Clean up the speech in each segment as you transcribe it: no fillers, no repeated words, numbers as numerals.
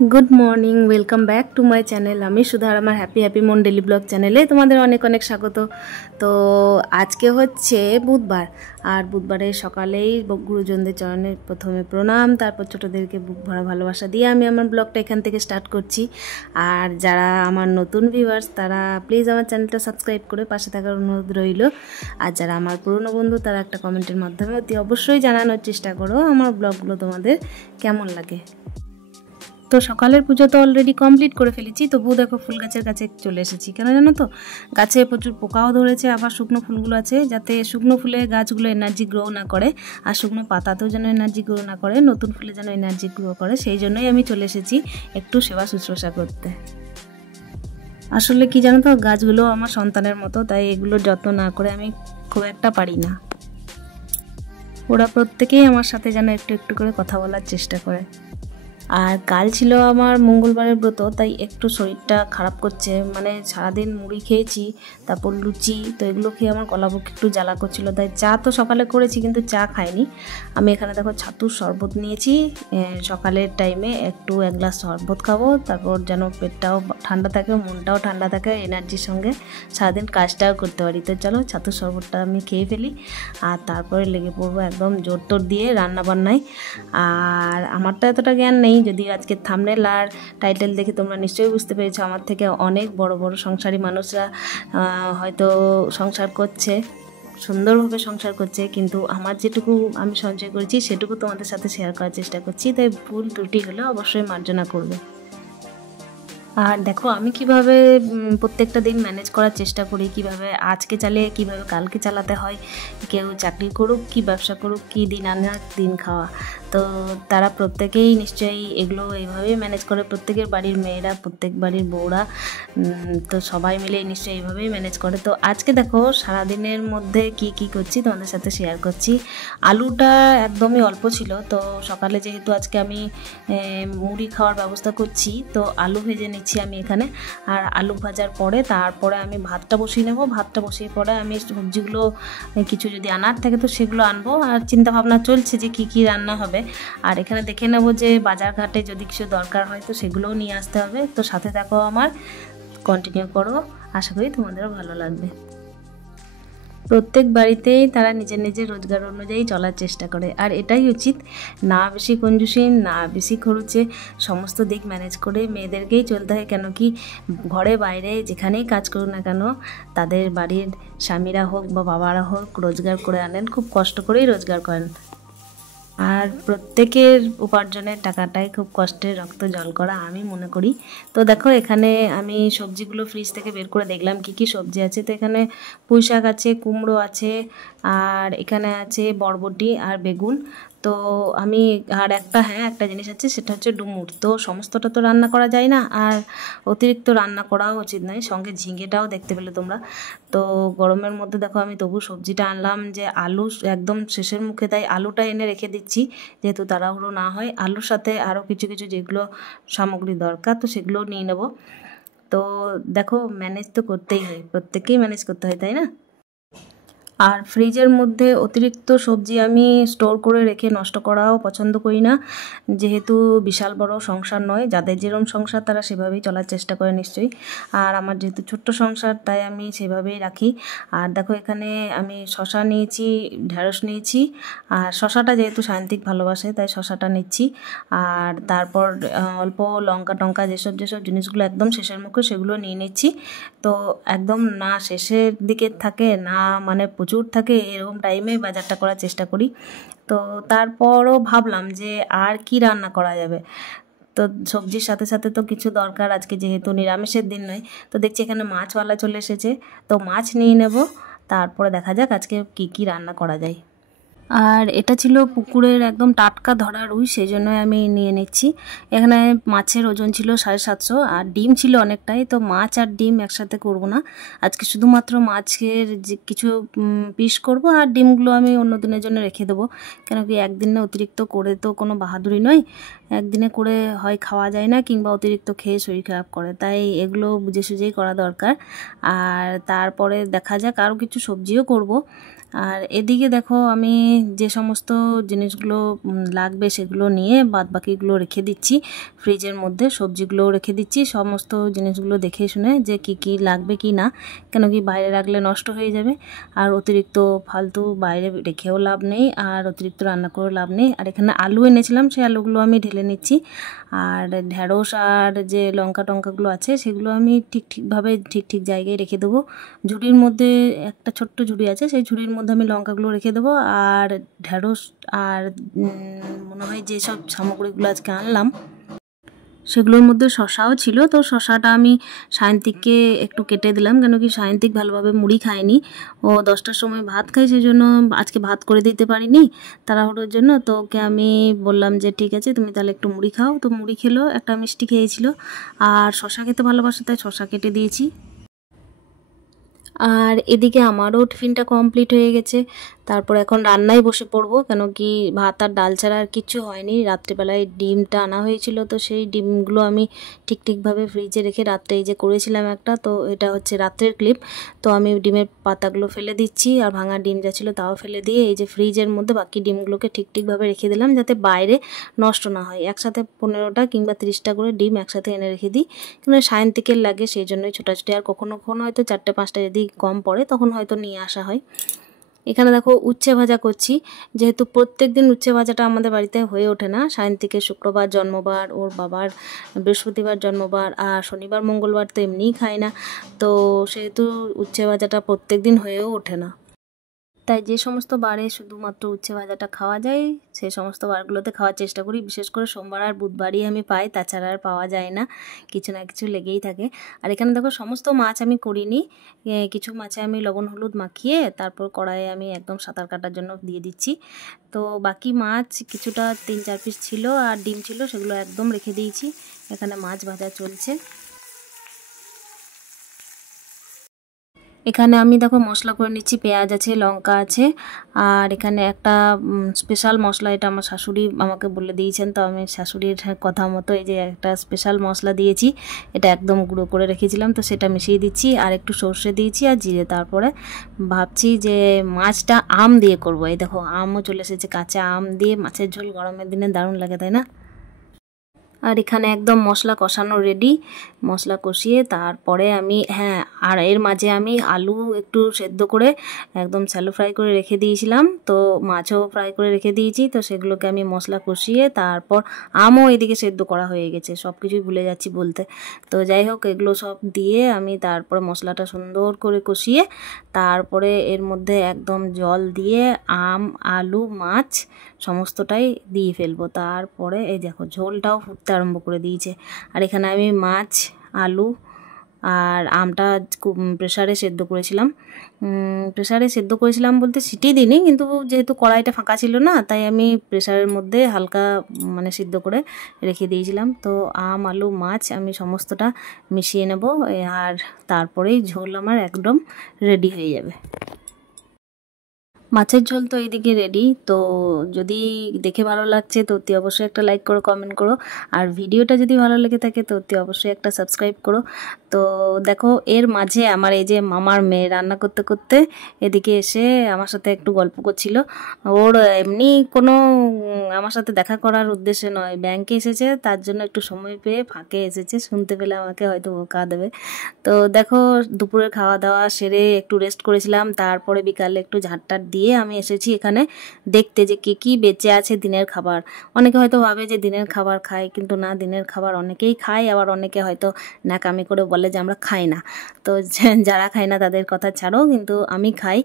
Good morning welcome back to my channel आमी सुधा और हमार हैप्पी हैप्पी मन डेली ब्लग चैनेले तुम्हारे अनेक अनेक स्वागत। तो आज के होच्छे बुधवार और बुधवारे सकालेई गुरुजनदेर चरणे प्रथमे प्रणाम, तारपर छोटोदेरके बुक भरा भालोबासा दिए आमी आमार ब्लगटा एखान थेके स्टार्ट करछि। और जारा आमार नतून भिउयार्स तारा प्लिज आमार चैनलटा सबस्क्राइब करे पाशे थाकार अनुरोध रइलो। और जारा आमार पुरानो बंधु तारा एकटा कमेंटेर माध्यमे अति अवश्यई जानानोर चेष्टा करो आमार ब्लगगुलो तोमादेर केमन लागे। तो सकालेर पुजो तो अलरेडी कमप्लीट करे फेलेछि। तबुओ देखो फुल गाछेर काछे चले एसेछि, केन जानो तो गाছে प्रचुर पोकाओ धरेছে, आबार शुकनो फुलगुलो आछे जाते शुकनो फुले गाछगुलो एनार्जी ग्रो ना करे और शुकनो पातातेও যেন एनार्जी ग्रो ना करे, नतून फुले যেন एनार्जी ग्रो करे, সেই জন্যই আমি চলে এসেছি একটু সেবা শুশ্রূষা করতে। আসলে কি জানো তো গাছগুলো আমার সন্তানের মতো, তাই এগুলো যত্ন না করে আমি খুব একটা পারি না। ওরা প্রত্যেকেই আমার সাথে যেন একটু একটু করে কথা বলার চেষ্টা করে। আর কাল ছিল আমার মঙ্গলবারের ব্রত, তাই একটু শরীরটা খারাপ করছে, মানে সারাদিন মুড়ি খেয়েছি তারপর লুচি, তো এগুলো খেয়ে আমার গলাবুক একটু জ্বালা করছিল, তাই চা তো সকালে করেছি কিন্তু চা খাইনি। আমি এখানে দেখো ছাতুর শরবত নিয়েছি, সকালের টাইমে একটু এক গ্লাস শরবত খাবো, তারপর যেন পেটটাও ঠান্ডা থাকে মনটাও ঠান্ডা থাকে, এনার্জির সঙ্গে সারাদিন কাজটাও করতে পারি। তো চলো ছাতুর শরবতটা আমি খেয়ে ফেলি আর তারপরে লেগে পড়বো একদম জোর তোর দিয়ে রান্নাবান্নায়। আর আমারটা এতটা জ্ঞান নেই, যদি আজকে থাম্বনেল আর টাইটেল দেখে তোমরা নিশ্চয়ই বুঝতে পেরেছো আমার থেকে অনেক বড় বড় সংসারী মানুষরা হয়তো সংসার করছে, সুন্দরভাবে সংসার করছে, কিন্তু আমার যেটুকু আমি সঞ্চয় করেছি সেটুকু তোমাদের সাথে শেয়ার করার চেষ্টা করছি, তাই ভুল ত্রুটি হলে অবশ্যই মার্জনা করবে। আর দেখো আমি কিভাবে প্রত্যেকটা দিন ম্যানেজ করার চেষ্টা করি, কিভাবে আজকে চালিয়ে কিভাবে কালকে চালাতে হয়। কেউ চাকরি করুক কি ব্যবসা করুক, কি দিন আনা দিন খাওয়া, তো তারা প্রত্যেকেই নিশ্চয়ই এগুলো এইভাবেই ম্যানেজ করে, প্রত্যেকের বাড়ির মেয়েরা প্রত্যেক বাড়ির বউরা, তো সবাই মিলে নিশ্চয়ই এইভাবেই ম্যানেজ করে। তো আজকে দেখো সারাদিনের মধ্যে কি কি করছি তোমাদের সাথে শেয়ার করছি। আলুটা একদমই অল্প ছিল, তো সকালে যেহেতু আজকে আমি মুড়ি খাওয়ার ব্যবস্থা করছি, তো আলু ভেজে নিচ্ছি আমি এখানে। আর আলু ভাজার পরে তারপরে আমি ভাতটা বসিয়ে নেব, ভাতটা বসিয়ে পরে আমি সবজিগুলো কিছু যদি আনার থাকে তো সেগুলো আনবো, আর চিন্তা ভাবনা চলছে যে কি কি রান্না হবে। আর এখানে দেখে নেব যে বাজার ঘাটে যদি কিছু দরকার হয় তো সেগুলোও নিয়ে আসতে হবে। তো সাথে থাকো, আমার কন্টিনিউ করো, আশা করি তোমাদেরও ভালো লাগবে। প্রত্যেক বাড়িতেই তারা নিজের নিজের রোজগার অনুযায়ী চলার চেষ্টা করে, আর এটাই উচিত, না বেশি কঞ্জুসি না বেশি খরচে সমস্ত দিক ম্যানেজ করে মেয়েদেরকেই চলতে হয়। কেন কি ঘরে বাইরে যেখানেই কাজ করুক না কেন তাদের বাড়ির স্বামীরা হোক বা বাবারা হোক রোজগার করে আনেন, খুব কষ্ট করেই রোজগার করেন, আর প্রত্যেকের উপার্জনের টাকাটাই খুব কষ্টের রক্ত জল করা আমি মনে করি। তো দেখো এখানে আমি সবজিগুলো ফ্রিজ থেকে বের করে দেখলাম কি কি সবজি আছে। তো এখানে পুঁই শাক আছে, কুমড়ো আছে, আর এখানে আছে বরবটি আর বেগুন। তো আমি আর একটা জিনিস আছে, সেটা হচ্ছে ডুমুর। তো সমস্তটা তো রান্না করা যায় না, আর অতিরিক্ত রান্না করাও উচিত নয়, সঙ্গে ঝিঙেটাও দেখতে পেলে তোমরা। তো গরমের মধ্যে দেখো আমি তবু সবজিটা আনলাম, যে আলু একদম শেষের মুখে, তাই আলুটা এনে রেখে দিচ্ছি যেহেতু তাড়াহুড়ো না হয়। আলুর সাথে আরও কিছু কিছু যেগুলো সামগ্রী দরকার তো সেগুলো নিয়ে নেব। তো দেখো ম্যানেজ তো করতেই হয়, প্রত্যেকেই ম্যানেজ করতে হয়, তাই না? আর ফ্রিজের মধ্যে অতিরিক্ত সবজি আমি স্টোর করে রেখে নষ্ট করাও পছন্দ করি না, যেহেতু বিশাল বড় সংসার নয়, যাদের যেরকম সংসার তারা সেভাবেই চলার চেষ্টা করে নিশ্চয়ই। আর আমার যেহেতু ছোট্ট সংসার তাই আমি সেভাবেই রাখি। আর দেখো এখানে আমি শশা নিয়েছি, ঢেঁড়স নিয়েছি, আর শশাটা যেহেতু সায়ন্তিক ভালোবাসে তাই শশাটা নিচ্ছি। আর তারপর অল্প লঙ্কা টঙ্কা যেসব জিনিসগুলো একদম শেষের মুখে সেগুলো নিয়ে নিচ্ছি। তো একদম না শেষের দিকে থাকে না মানে প্রচুর থাকে, এরকম টাইমে বাজারটা করার চেষ্টা করি। তো তারপরও ভাবলাম যে আর কি রান্না করা যাবে, তো সবজির সাথে সাথে তো কিছু দরকার, আজকে যেহেতু নিরামিষের দিন নয়। তো দেখছি এখানে মাছওয়ালা চলে এসেছে, তো মাছ নিয়ে নেব, তারপরে দেখা যাক আজকে কি কি রান্না করা যায়। আর এটা ছিল পুকুরের একদম টাটকা ধরা রুই, সেই জন্য আমি নিয়ে নিচ্ছি। এখানে মাছের ওজন ছিল 750, আর ডিম ছিল অনেকটাই, তো মাছ আর ডিম একসাথে করব না আজকে, শুধুমাত্র মাছের যে কিছু পিস করব, আর ডিমগুলো আমি অন্য দিনের জন্য রেখে দেবো। কেন কি একদিনে অতিরিক্ত করে তো কোনো বাহাদুরি নয়, একদিনে করে হয় খাওয়া যায় না, কিংবা অতিরিক্ত খেয়ে শরীর খারাপ করে, তাই এগুলো বুঝে সুঝেই করা দরকার। আর তারপরে দেখা যাক, আরও কিছু সবজিও করব। আর এদিকে দেখো আমি যে সমস্ত জিনিসগুলো লাগবে সেগুলো নিয়ে বাদবাকিগুলো রেখে দিচ্ছি ফ্রিজের মধ্যে, সবজিগুলোও রেখে দিচ্ছি, সমস্ত জিনিসগুলো দেখে শুনে যে কি কি লাগবে কি না, কেন কি বাইরে রাখলে নষ্ট হয়ে যাবে। আর অতিরিক্ত ফালতু বাইরে রেখেও লাভ নেই, আর অতিরিক্ত রান্না করেও লাভ নেই। আর এখানে আলু এনেছিলাম, সেই আলুগুলো আমি ঢেলে নিচ্ছি। আর ঢ্যাঁড়স আর যে লঙ্কা টঙ্কাগুলো আছে সেগুলো আমি ঠিকভাবে ঠিক জায়গায় রেখে দেবো। ঝুড়ির মধ্যে একটা ছোট্ট ঝুড়ি আছে, সেই ঝুড়ির মধ্যে আমি লঙ্কাগুলো রেখে দেবো। আর ঢ্যাঁড়স আর মনে হয় যেসব সামগ্রীগুলো আজকে আনলাম সেগুলোর মধ্যে শশাও ছিল, তো শশাটা আমি সায়ন্তিককে একটু কেটে দিলাম, কেন কি সায়ন্তিক ভালোভাবে মুড়ি খায়নি, ও 10টার সময় ভাত খায়, সেই জন্য আজকে ভাত করে দিতে পারিনি তাড়াহুড়োর জন্য। তো ওকে আমি বললাম যে ঠিক আছে তুমি তাহলে একটু মুড়ি খাও, তো মুড়ি খেলো, একটা মিষ্টি খেয়েছিল। আর শশা খেতে ভালোবাসে তাই শশা কেটে দিয়েছি। আর এদিকে আমারও টিফিনটা কমপ্লিট হয়ে গেছে, তারপর এখন রান্নায় বসে পড়বো, কেন কি ভাত আর ডাল ছাড়া আর কিচ্ছু হয়নি। রাত্রিবেলায় ডিমটা আনা হয়েছিল, তো সেই ডিমগুলো আমি ঠিকভাবে ফ্রিজে রেখে রাত্রে এই যে করেছিলাম একটা, তো এটা হচ্ছে রাত্রের ক্লিপ। তো আমি ডিমের পাতাগুলো ফেলে দিচ্ছি, আর ভাঙা ডিম যা ছিল তাও ফেলে দিয়ে এই যে ফ্রিজের মধ্যে বাকি ডিমগুলোকে ঠিকভাবে রেখে দিলাম, যাতে বাইরে নষ্ট না হয়। একসাথে 15টা কিংবা 30টা করে ডিম একসাথে এনে রেখে দিই, কিন্তু সায়ন্তিকের লাগে সেই জন্যই ছোটাছুটি। আর কখনো হয়তো 4-5টা যদি কম পড়ে তখন হয়তো নিয়ে আসা হয়। এখানে দেখো উচ্ছে ভাজা করছি, যেহেতু প্রত্যেক দিন উচ্ছে ভাজাটা আমাদের বাড়িতে হয়ে ওঠে না। সায়ন্তিকের শুক্রবার জন্মবার, ওর বাবার বৃহস্পতিবার জন্মবার, আর শনিবার মঙ্গলবার তো এমনিই খায় না, তো সেহেতু উচ্ছে ভাজাটা প্রত্যেক দিন হয়েও ওঠে না। তাই যে সমস্ত বারে শুধুমাত্র উচ্ছে ভাজাটা খাওয়া যায় সেই সমস্ত বারগুলোতে খাওয়ার চেষ্টা করি। বিশেষ করে সোমবার আর বুধবারই আমি পাই, তাছাড়া আর পাওয়া যায় না, কিছু না কিছু লেগেই থাকে। আর এখানে দেখো সমস্ত মাছ আমি করিনি, কিছু মাছে আমি লবণ হলুদ মাখিয়ে তারপর কড়াইয়ে আমি একদম সাঁতার কাটার জন্য দিয়ে দিচ্ছি। তো বাকি মাছ কিছুটা 3-4 পিস ছিল আর ডিম ছিল, সেগুলো একদম রেখে দিয়েছি। এখানে মাছ ভাজা চলছে। এখানে আমি দেখো মশলা করে নিচ্ছি, পেঁয়াজ আছে, লঙ্কা আছে, আর এখানে একটা স্পেশাল মশলা, এটা আমার শাশুড়ি আমাকে বলে দিয়েছেন, তো আমি শাশুড়ির কথা মতো এই যে একটা স্পেশাল মশলা দিয়েছি, এটা একদম গুঁড়ো করে রেখেছিলাম, তো সেটা মিশিয়ে দিচ্ছি। আর একটু সর্ষে দিয়েছি আর জিরে। তারপরে ভাবছি যে মাছটা আম দিয়ে করব। এই দেখো আমও চলে এসেছে, কাঁচা আম দিয়ে মাছের ঝোল গরমের দিনে দারুণ লাগে, তাই না? আর এখানে একদম মশলা কষানো রেডি। মশলা কষিয়ে তারপরে আমি আর এর মাঝে আমি আলু একটু সেদ্ধ করে একদম স্যালো ফ্রাই করে রেখে দিয়েছিলাম, তো মাছও ফ্রাই করে রেখে দিয়েছি। তো সেগুলোকে আমি মশলা কষিয়ে তারপর আমও এদিকে সেদ্ধ করা হয়ে গেছে, সব কিছুই ভুলে যাচ্ছি বলতে। তো যাই হোক, এগুলো সব দিয়ে আমি তারপরে মশলাটা সুন্দর করে কষিয়ে তারপরে এর মধ্যে একদম জল দিয়ে আম, আলু, মাছ সমস্তটাই দিয়ে ফেলবো। তারপরে এই দেখো ঝোলটাও ফুটতে আরম্ভ করে দিয়েছে। আর এখানে আমি মাছ, আলু আর আমটা প্রেসারে সেদ্ধ করেছিলাম। বলতে সিটি দিইনি, কিন্তু যেহেতু কড়াইটা ফাঁকা ছিল না, তাই আমি প্রেসারের মধ্যে হালকা সিদ্ধ করে রেখে দিয়েছিলাম। তো আম, আলু, মাছ আমি সমস্তটা মিশিয়ে নেব, আর তারপরেই ঝোল আমার একদম রেডি হয়ে যাবে। মাছের ঝোল তো এইদিকে রেডি। তো যদি দেখে ভালো লাগছে তো অতি অবশ্যই একটা লাইক করো, কমেন্ট করো, আর ভিডিওটা যদি ভালো লেগে থাকে তো অতি অবশ্যই একটা সাবস্ক্রাইব করো। তো দেখো এর মাঝে আমার এই যে মামার মেয়ে রান্না করতে করতে এদিকে এসে আমার সাথে একটু গল্প করছিল। ওর এমনি কোনো আমার সাথে দেখা করার উদ্দেশ্যে নয়, ব্যাংকে এসেছে, তার জন্য একটু সময় পেয়ে ফাঁকে এসেছে, শুনতে পেলে আমাকে হয়তো বকা দেবে। তো দেখো দুপুরের খাওয়া দাওয়া সেরে একটু রেস্ট করেছিলাম, তারপরে বিকালে একটু ঝাঁটটাট দিয়ে আমি এসেছি এখানে দেখতে যে কি বেঁচে আছে দিনের খাবার। অনেকে হয়তো ভাবে যে দিনের খাবার খায়, কিন্তু না, দিনের খাবার অনেকেই খায়, আবার অনেকে হয়তো ন্যাকামি করে বলে যে আমরা খাই না। তো যারা খায় না তাদের কথা ছাড়ো, কিন্তু আমি খাই।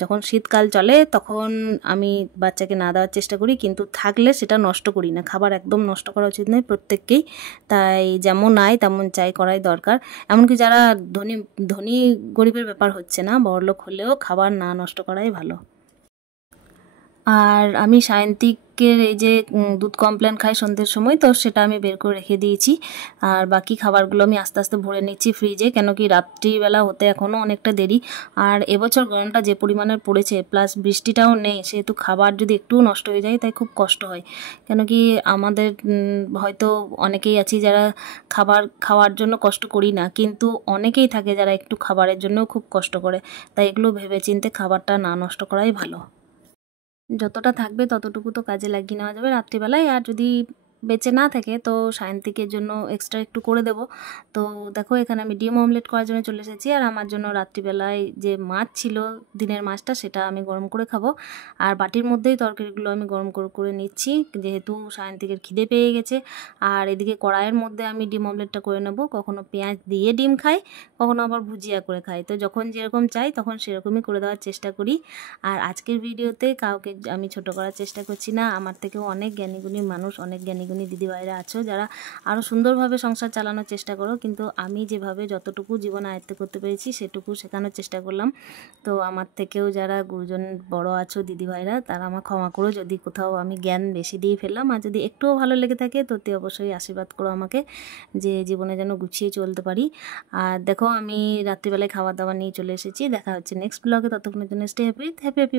যখন শীতকাল চলে তখন আমি বাচ্চাকে না দেওয়ার চেষ্টা করি, কিন্তু থাকলে সেটা নষ্ট করি না। খাবার একদম নষ্ট করা উচিত নয় প্রত্যেককেই, তাই যেমন আয় তেমন চাই করাই দরকার। এমনকি যারা ধনী গরিবের ব্যাপার হচ্ছে না, বড়লোক হলেও খাবার না নষ্ট করাই ভালো। আর আমি সায়ন্তিকের এই যে দুধ কমপ্লেন খাই সন্ধ্যের সময়, তো সেটা আমি বের করে রেখে দিয়েছি। আর বাকি খাবারগুলো আমি আস্তে আস্তে ভরে নিচ্ছি ফ্রিজে, কেন কি রাত্রিবেলা হতে এখনও অনেকটা দেরি। আর এবছর গরমটা যে পরিমাণের পড়েছে, প্লাস বৃষ্টিটাও নেই, সেহেতু খাবার যদি একটু নষ্ট হয়ে যায় তাই খুব কষ্ট হয়। কেন কি আমাদের হয়তো অনেকেই আছি যারা খাবার খাওয়ার জন্য কষ্ট করি না, কিন্তু অনেকেই থাকে যারা একটু খাবারের জন্যও খুব কষ্ট করে। তাই এগুলো ভেবেচিন্তে খাবারটা না নষ্ট করাই ভালো। যতটা থাকবে ততটুকু তো কাজে লাগিয়ে নেওয়া যাবে রাত্রিবেলায়। আর যদি বেঁচে না থাকে তো সায়ন্তিকের জন্য এক্সট্রা একটু করে দেব। তো দেখো এখানে আমি ডিম অমলেট করার জন্য চলে এসেছি। আর আমার জন্য রাত্রিবেলায় যে মাছ ছিল, দিনের মাছটা, সেটা আমি গরম করে খাবো। আর বাটির মধ্যেই তরকারিগুলো আমি গরম করে করে নিচ্ছি, যেহেতু সায়ন্তিকের খিদে পেয়ে গেছে। আর এদিকে কড়াইয়ের মধ্যে আমি ডিম অমলেটটা করে নেব। কখনো পেঁয়াজ দিয়ে ডিম খাই, কখনো আবার ভুজিয়া করে খাই। তো যখন যেরকম চাই তখন সেরকমই করে দেওয়ার চেষ্টা করি। আর আজকের ভিডিওতে কাউকে আমি ছোট করার চেষ্টা করছি না। আমার থেকেও অনেক জ্ঞানীগুণী মানুষ, অনেক জ্ঞানীগুণী দিদিভাইরা আছো যারা আরও সুন্দরভাবে সংসার চালানোর চেষ্টা করো, কিন্তু আমি যেভাবে যতটুকু জীবন আয়ত্ত করতে পেরেছি সেটুকু শেখানোর চেষ্টা করলাম। তো আমার থেকেও যারা গুরুজন বড় আছো দিদিভাইরা, তারা আমার ক্ষমা করো যদি কোথাও আমি জ্ঞান বেশি দিয়ে ফেললাম। আর যদি একটুও ভালো লেগে থাকে তো অবশ্যই আশীর্বাদ করো আমাকে, যে জীবনে যেন গুছিয়ে চলতে পারি। আর দেখো আমি রাত্রিবেলায় খাবার দাবার নিয়ে চলে এসেছি। দেখা হচ্ছে নেক্সট ব্লগে, ততক্ষণের জন্য স্টে হ্যাপি হ্যাপি হ্যাপি।